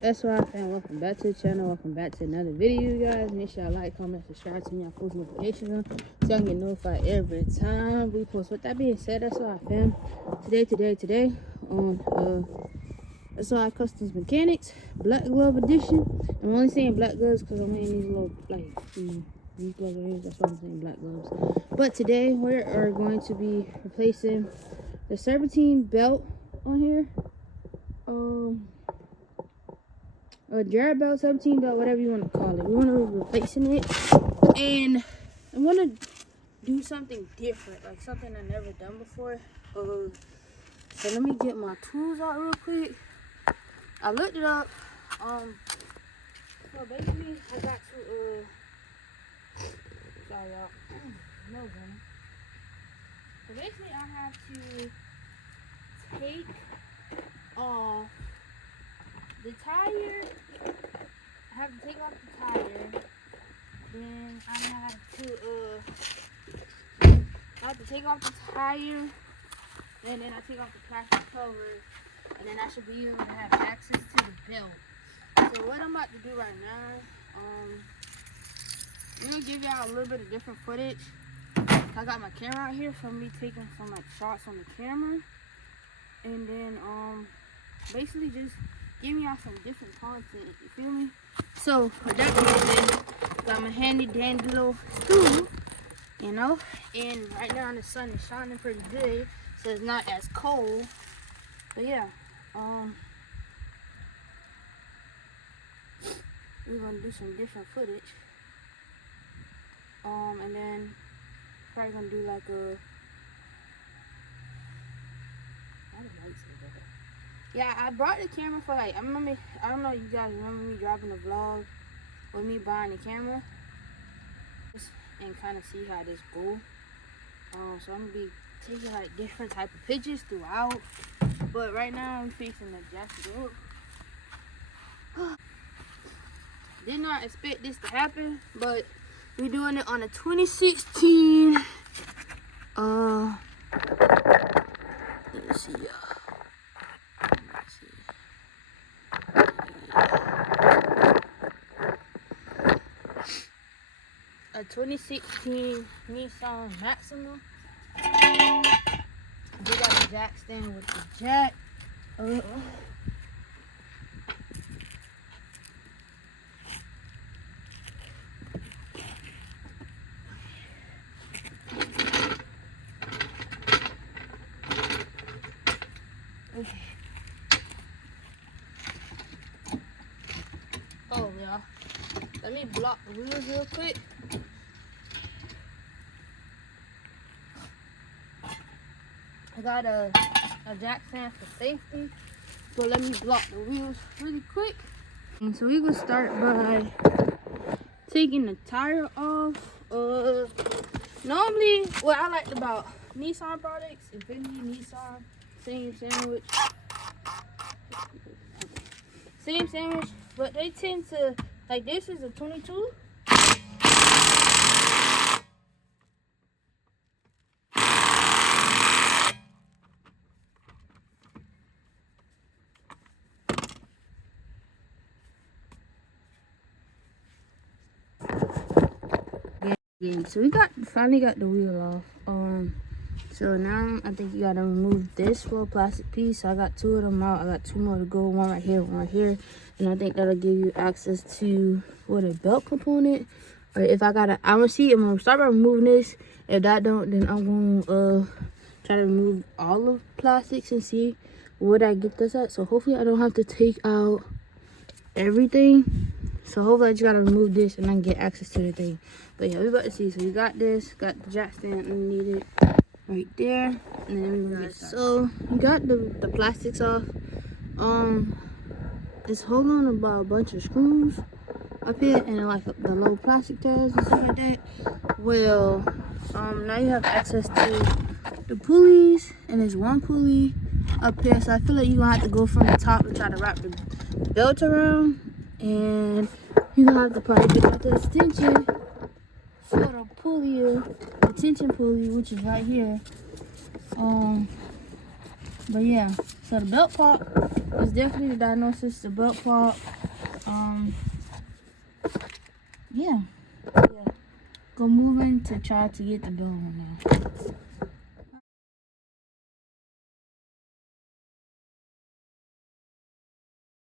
That's right, fam. Welcome back to the channel. Welcome back to another video, you guys. Make sure y'all like, comment, subscribe to me. I post notifications on so y'all get notified every time we post. With that being said, that's right, fam. Today on SRI Customs Mechanics Black Glove Edition. I'm only saying black gloves because I'm wearing these little these gloves right here. That's why I'm saying black gloves. But today we are going to be replacing the serpentine belt on here. A Jarrett belt, 17 belt, whatever you want to call it. We want to be replacing it, and I want to do something different, like something I've never done before. So let me get my tools out real quick. I looked it up. So basically I got to sorry y'all, no gun. So basically I have to take off the tire. I have to take off the tire. Then I have to take off the tire, and then I take off the plastic cover, and then I should be able to have access to the belt. So what I'm about to do right now, I'm gonna give y'all a little bit of different footage. I got my camera out here for me taking some like shots on the camera, and then basically just giving y'all some different content, you feel me? So with that being said, got my handy dandy little stool, you know, and right now the sun is shining pretty good, so it's not as cold. But yeah, we're gonna do some different footage, and then probably gonna do like a yeah, I brought the camera for like, I don't know if you guys remember me dropping a vlog with me buying the camera and kind of see how this go. So I'm gonna be taking like different type of pictures throughout, but right now I'm facing the jacket up. Did not expect this to happen, but we're doing it on a 2016 let's see, a 2016 Nissan Maxima. We got a jack stand with the jack. Oh yeah. Let me block the wheels real quick. I got a jack stand for safety, but let me block the wheels really quick. And so we're gonna start by taking the tire off. Normally what I liked about Nissan products, Infinity, Nissan, same sandwich, but they tend to, like, this is a 22. Yeah, so we finally got the wheel off. So now I think you gotta remove this little plastic piece. So I got two of them out. I got two more to go, one right here, one right here. And I think that'll give you access to a belt component. Or if I gotta, I'm gonna start by removing this. If that don't, then I'm gonna try to remove all the plastics and see what I get this at. So hopefully I don't have to take out everything. So hopefully I just gotta remove this and I can get access to the thing. But yeah, we about to see. So we got this, got the jack stand underneath it right there. And then we're gonna get started. So we got the plastics off. It's holding on about a bunch of screws up here and like the low plastic tabs and stuff like that. Well, now you have access to the pulleys, and there's one pulley up here. So I feel like you're gonna have to go from the top and try to wrap the belt around, and you're gonna have to probably get out the extension for the pulley, the tension pulley, which is right here. But yeah, so the belt part it's definitely the diagnosis, the belt pop. Yeah. Go moving to try to get the belt on now.